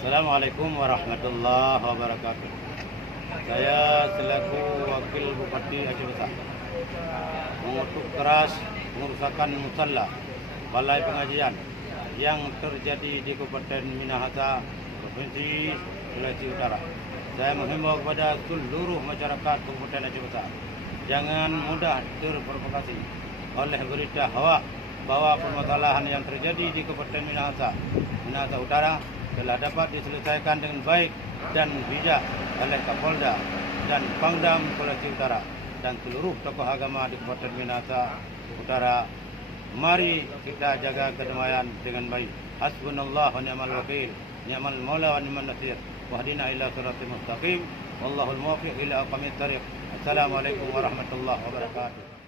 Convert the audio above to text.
Assalamualaikum warahmatullahi wabarakatuh. Saya selaku Wakil Bupati Aceh Besar mengutuk keras pengerusakan musalla balai pengajian yang terjadi di Kabupaten Minahasa, Provinsi Sulawesi Utara. Saya menghimbau kepada seluruh masyarakat Kabupaten Aceh Besar, jangan mudah terprovokasi oleh berita hoak bahwa permasalahan yang terjadi di Kabupaten Minahasa Utara telah dapat diselesaikan dengan baik dan bijak oleh Kapolda dan Pangdam Sulawesi Utara dan seluruh tokoh agama di Kabupaten Minahasa Utara. Mari kita jaga kedamaian dengan baik. Hasbunallah wa ni'mal wakil, ni'mal maula wa ni'mal nasir. Wahdina ila siratal mustaqim. Wallahul muwaffiq ila aqwamit thariq. Assalamualaikum warahmatullahi wabarakatuh.